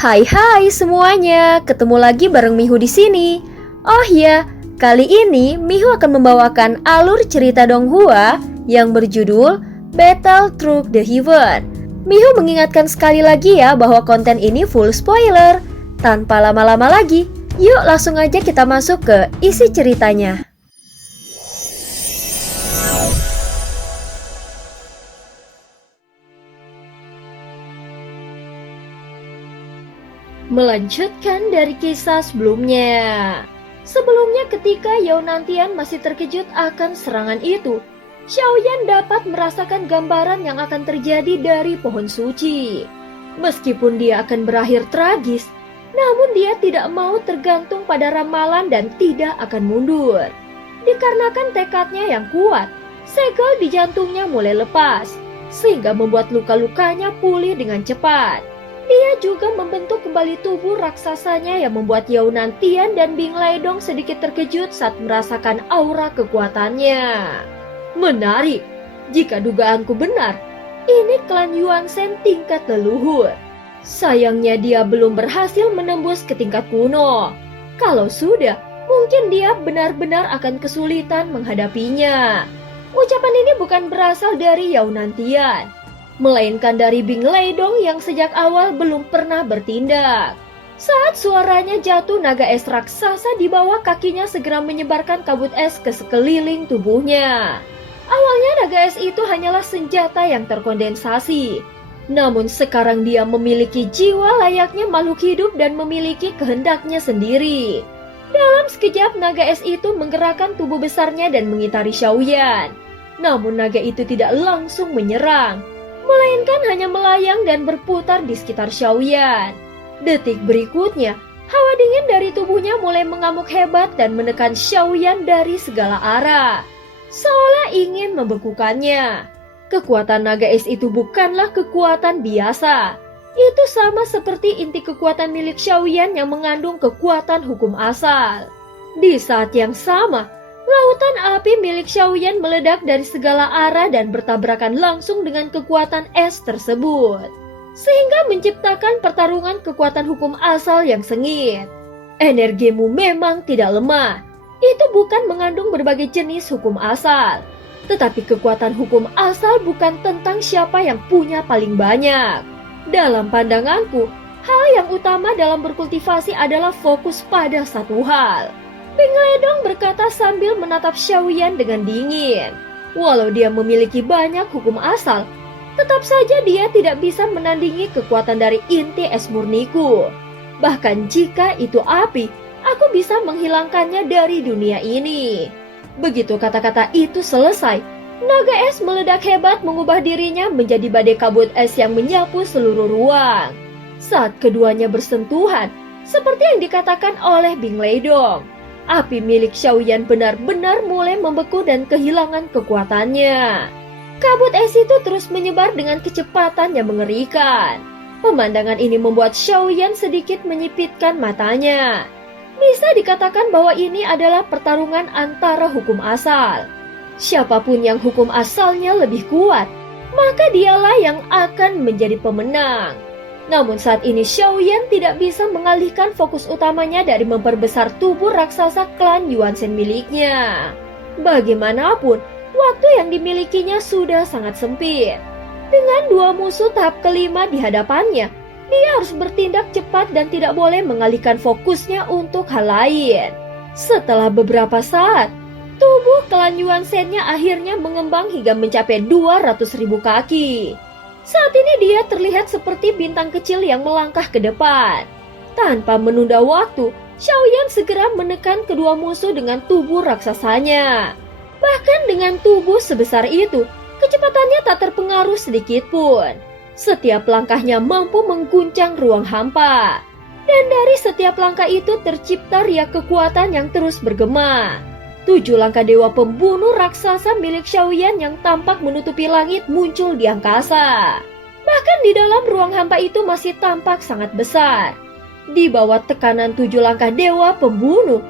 Hai semuanya, ketemu lagi bareng Mihu di sini. Oh ya, kali ini Mihu akan membawakan alur cerita Donghua yang berjudul Battle Through the Heaven. Mihu mengingatkan sekali lagi ya bahwa konten ini full spoiler. Tanpa lama-lama lagi, yuk langsung aja kita masuk ke isi ceritanya. Melanjutkan dari kisah sebelumnya. Sebelumnya ketika Yao Nantian masih terkejut akan serangan itu, Xiaoyan dapat merasakan gambaran yang akan terjadi dari pohon suci. Meskipun dia akan berakhir tragis, namun dia tidak mau tergantung pada ramalan dan tidak akan mundur. Dikarenakan tekadnya yang kuat, segel di jantungnya mulai lepas, sehingga membuat luka-lukanya pulih dengan cepat. Dia juga membentuk kembali tubuh raksasanya yang membuat Yao Nantian dan Bing Laidong sedikit terkejut saat merasakan aura kekuatannya. Menarik, jika dugaanku benar, ini klan Yuan Shen tingkat leluhur. Sayangnya dia belum berhasil menembus ke tingkat kuno. Kalau sudah, mungkin dia benar-benar akan kesulitan menghadapinya. Ucapan ini bukan berasal dari Yao Nantian, melainkan dari Bing Laidong yang sejak awal belum pernah bertindak. Saat suaranya jatuh, naga es raksasa di bawah kakinya segera menyebarkan kabut es ke sekeliling tubuhnya. Awalnya naga es itu hanyalah senjata yang terkondensasi. Namun sekarang dia memiliki jiwa layaknya makhluk hidup dan memiliki kehendaknya sendiri. Dalam sekejap naga es itu menggerakkan tubuh besarnya dan mengitari Xiaoyan. Namun naga itu tidak langsung menyerang, melainkan hanya melayang dan berputar di sekitar Xiaoyan. Detik berikutnya, hawa dingin dari tubuhnya mulai mengamuk hebat dan menekan Xiaoyan dari segala arah, seolah ingin membekukannya. Kekuatan naga es itu bukanlah kekuatan biasa. Itu sama seperti inti kekuatan milik Xiaoyan yang mengandung kekuatan hukum asal. Di saat yang sama, lautan api milik Xiaoyan meledak dari segala arah dan bertabrakan langsung dengan kekuatan es tersebut, sehingga menciptakan pertarungan kekuatan hukum asal yang sengit. Energimu memang tidak lemah. Itu bukan mengandung berbagai jenis hukum asal, tetapi kekuatan hukum asal bukan tentang siapa yang punya paling banyak. Dalam pandanganku, hal yang utama dalam berkultivasi adalah fokus pada satu hal. Bing Laidong berkata sambil menatap Xiaoyan dengan dingin. Walau dia memiliki banyak hukum asal, tetap saja dia tidak bisa menandingi kekuatan dari inti es murniku. Bahkan jika itu api, aku bisa menghilangkannya dari dunia ini. Begitu kata-kata itu selesai, naga es meledak hebat mengubah dirinya menjadi badai kabut es yang menyapu seluruh ruang. Saat keduanya bersentuhan, seperti yang dikatakan oleh Bing Laidong, api milik Xiaoyan benar-benar mulai membeku dan kehilangan kekuatannya. Kabut es itu terus menyebar dengan kecepatan yang mengerikan. Pemandangan ini membuat Xiaoyan sedikit menyipitkan matanya. Bisa dikatakan bahwa ini adalah pertarungan antara hukum asal. Siapapun yang hukum asalnya lebih kuat, maka dialah yang akan menjadi pemenang. Namun saat ini Xiaoyan tidak bisa mengalihkan fokus utamanya dari memperbesar tubuh raksasa klan Yuan Shen miliknya. Bagaimanapun, waktu yang dimilikinya sudah sangat sempit. Dengan dua musuh tahap kelima di hadapannya, dia harus bertindak cepat dan tidak boleh mengalihkan fokusnya untuk hal lain. Setelah beberapa saat, tubuh klan Yuan Shen-nya akhirnya mengembang hingga mencapai 200.000 kaki. Saat ini dia terlihat seperti bintang kecil yang melangkah ke depan. Tanpa menunda waktu, Xiaoyan segera menekan kedua musuh dengan tubuh raksasanya. Bahkan dengan tubuh sebesar itu, kecepatannya tak terpengaruh sedikit pun. Setiap langkahnya mampu mengguncang ruang hampa. Dan dari setiap langkah itu tercipta riak kekuatan yang terus bergema. 7 langkah dewa pembunuh raksasa milik Xiaoyan yang tampak menutupi langit muncul di angkasa. Bahkan di dalam ruang hampa itu masih tampak sangat besar. Di bawah tekanan 7 langkah dewa pembunuh,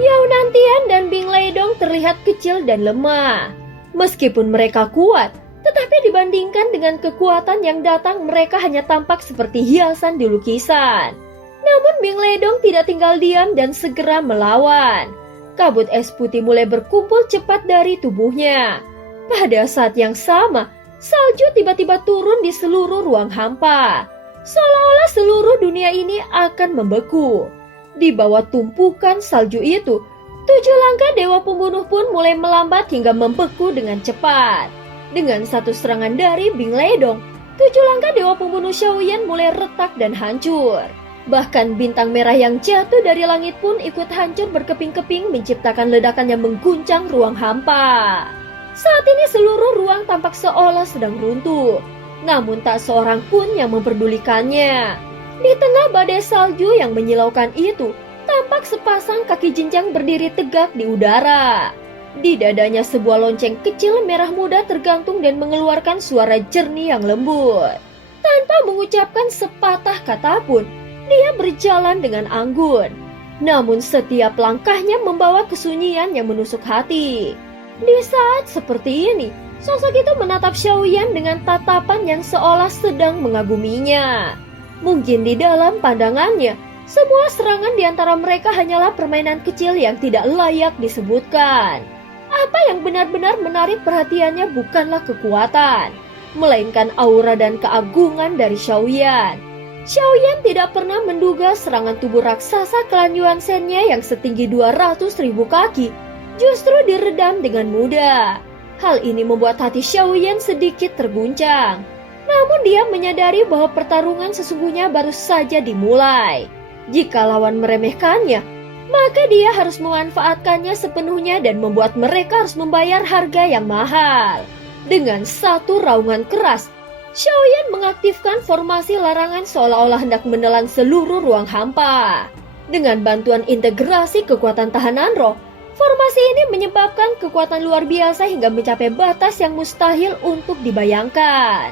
Yao Nantian dan Bing Laidong terlihat kecil dan lemah. Meskipun mereka kuat, Tetapi dibandingkan dengan kekuatan yang datang, mereka hanya tampak seperti hiasan di lukisan. Namun Bing Ledong tidak tinggal diam dan segera melawan. Kabut es putih mulai berkumpul cepat dari tubuhnya. Pada saat yang sama, salju tiba-tiba turun di seluruh ruang hampa. Seolah-olah seluruh dunia ini akan membeku. Di bawah tumpukan salju itu, 7 langkah dewa pembunuh pun mulai melambat hingga membeku dengan cepat. Dengan satu serangan dari Bing Ledong, 7 langkah dewa pembunuh Xiaoyan mulai retak dan hancur. Bahkan bintang merah yang jatuh dari langit pun ikut hancur berkeping-keping, menciptakan ledakan yang mengguncang ruang hampa. Saat ini seluruh ruang tampak seolah sedang runtuh, namun tak seorang pun yang memperdulikannya. Di tengah badai salju yang menyilaukan itu, tampak sepasang kaki jenjang berdiri tegak di udara. Di dadanya sebuah lonceng kecil merah muda tergantung dan mengeluarkan suara jernih yang lembut. Tanpa mengucapkan sepatah kata pun, dia berjalan dengan anggun. Namun setiap langkahnya membawa kesunyian yang menusuk hati. Di saat seperti ini, sosok itu menatap Xiaoyan dengan tatapan yang seolah sedang mengaguminya. Mungkin di dalam pandangannya, semua serangan di antara mereka hanyalah permainan kecil yang tidak layak disebutkan. Apa yang benar-benar menarik perhatiannya bukanlah kekuatan, melainkan aura dan keagungan dari Xiaoyan. Xiaoyan tidak pernah menduga serangan tubuh raksasa klan Yuanzhen-nya yang setinggi 200.000 kaki justru diredam dengan mudah. Hal ini membuat hati Xiaoyan sedikit terguncang. Namun dia menyadari bahwa pertarungan sesungguhnya baru saja dimulai. Jika lawan meremehkannya, maka dia harus memanfaatkannya sepenuhnya dan membuat mereka harus membayar harga yang mahal. Dengan satu raungan keras, Xiaoyan mengaktifkan formasi larangan seolah-olah hendak menelan seluruh ruang hampa. Dengan bantuan integrasi kekuatan tahanan roh, formasi ini menyebabkan kekuatan luar biasa hingga mencapai batas yang mustahil untuk dibayangkan.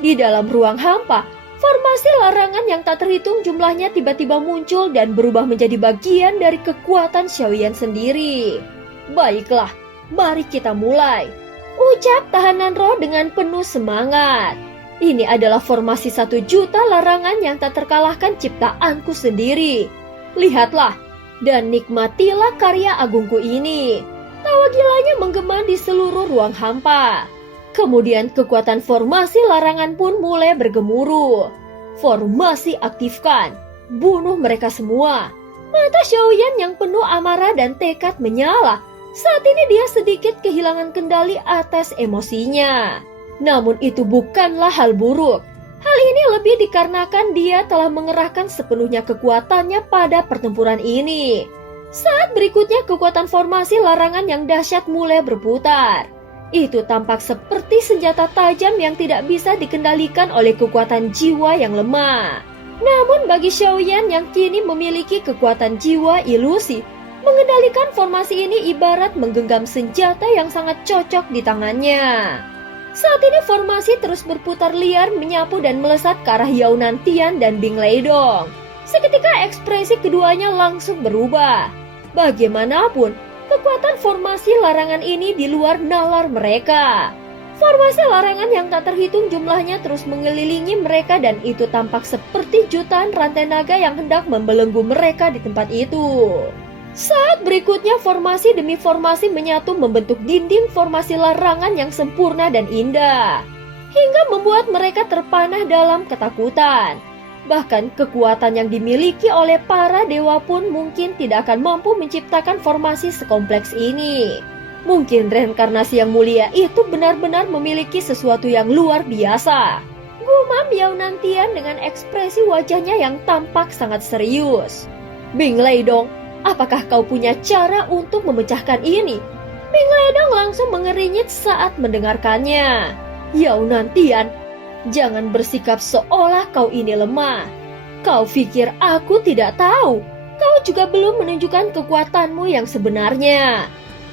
Di dalam ruang hampa, formasi larangan yang tak terhitung jumlahnya tiba-tiba muncul dan berubah menjadi bagian dari kekuatan Xiaoyan sendiri. Baiklah, mari kita mulai, ucap tahanan roh dengan penuh semangat. Ini adalah formasi 1 juta larangan yang tak terkalahkan ciptaanku sendiri. Lihatlah dan nikmatilah karya agungku ini. Tawa gilanya menggema di seluruh ruang hampa. Kemudian kekuatan formasi larangan pun mulai bergemuruh. Formasi aktifkan, bunuh mereka semua. Mata Xiaoyan yang penuh amarah dan tekad menyala. Saat ini dia sedikit kehilangan kendali atas emosinya. Namun itu bukanlah hal buruk. Hal ini lebih dikarenakan dia telah mengerahkan sepenuhnya kekuatannya pada pertempuran ini. Saat berikutnya kekuatan formasi larangan yang dahsyat mulai berputar. Itu tampak seperti senjata tajam yang tidak bisa dikendalikan oleh kekuatan jiwa yang lemah. Namun bagi Xiaoyan yang kini memiliki kekuatan jiwa ilusi, mengendalikan formasi ini ibarat menggenggam senjata yang sangat cocok di tangannya. Saat ini formasi terus berputar liar menyapu dan melesat ke arah Yao Nantian dan Bing Ledong. Seketika ekspresi keduanya langsung berubah. Bagaimanapun, kekuatan formasi larangan ini di luar nalar mereka. Formasi larangan yang tak terhitung jumlahnya terus mengelilingi mereka dan itu tampak seperti jutaan rantai naga yang hendak membelenggu mereka di tempat itu. Saat berikutnya formasi demi formasi menyatu membentuk dinding formasi larangan yang sempurna dan indah, hingga membuat mereka terpanah dalam ketakutan. Bahkan kekuatan yang dimiliki oleh para dewa pun mungkin tidak akan mampu menciptakan formasi sekompleks ini. Mungkin reinkarnasi yang mulia itu benar-benar memiliki sesuatu yang luar biasa. Gumam Yao Nantian dengan ekspresi wajahnya yang tampak sangat serius. Bing Ledong, apakah kau punya cara untuk memecahkan ini? Bing Ledong langsung mengeringit saat mendengarkannya. Yao Nantian, jangan bersikap seolah kau ini lemah. Kau pikir aku tidak tahu? Kau juga belum menunjukkan kekuatanmu yang sebenarnya.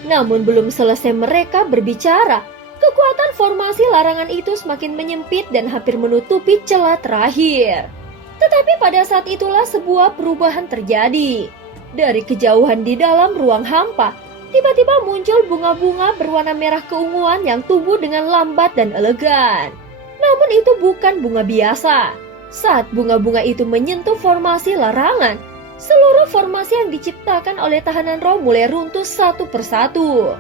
Namun belum selesai mereka berbicara, kekuatan formasi larangan itu semakin menyempit dan hampir menutupi celah terakhir. Tetapi pada saat itulah sebuah perubahan terjadi. Dari kejauhan di dalam ruang hampa, Tiba-tiba muncul bunga-bunga berwarna merah keunguan yang tumbuh dengan lambat dan elegan. Namun itu bukan bunga biasa. Saat bunga-bunga itu menyentuh formasi larangan, seluruh formasi yang diciptakan oleh tahanan roh mulai runtuh satu persatu.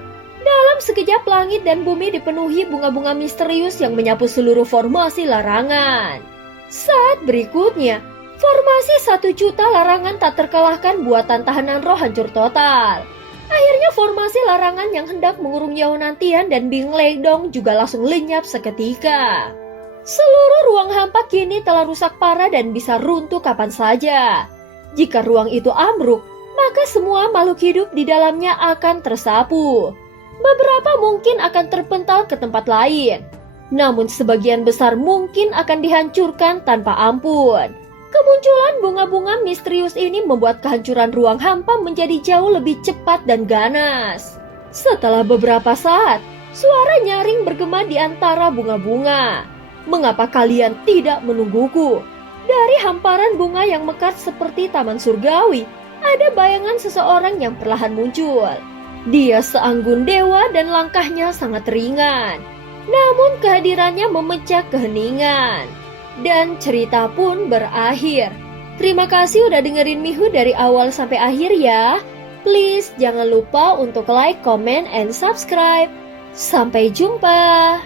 Dalam sekejap langit dan bumi dipenuhi bunga-bunga misterius yang menyapu seluruh formasi larangan. Saat berikutnya, formasi 1 juta larangan tak terkalahkan buatan tahanan roh hancur total. Akhirnya formasi larangan yang hendak mengurung Yaunantian dan Bing Leidong juga langsung lenyap seketika. Seluruh ruang hampa kini telah rusak parah dan bisa runtuh kapan saja. Jika ruang itu ambruk, maka semua makhluk hidup di dalamnya akan tersapu. Beberapa mungkin akan terpental ke tempat lain, namun sebagian besar mungkin akan dihancurkan tanpa ampun. Kemunculan bunga-bunga misterius ini membuat kehancuran ruang hampa menjadi jauh lebih cepat dan ganas. Setelah beberapa saat, suara nyaring bergema di antara bunga-bunga. Mengapa kalian tidak menungguku? Dari hamparan bunga yang mekar seperti taman surgawi, ada bayangan seseorang yang perlahan muncul. Dia seanggun dewa dan langkahnya sangat ringan. Namun kehadirannya memecah keheningan. Dan cerita pun berakhir. Terima kasih udah dengerin Mihu dari awal sampai akhir ya. Please jangan lupa untuk like, comment, and subscribe. Sampai jumpa.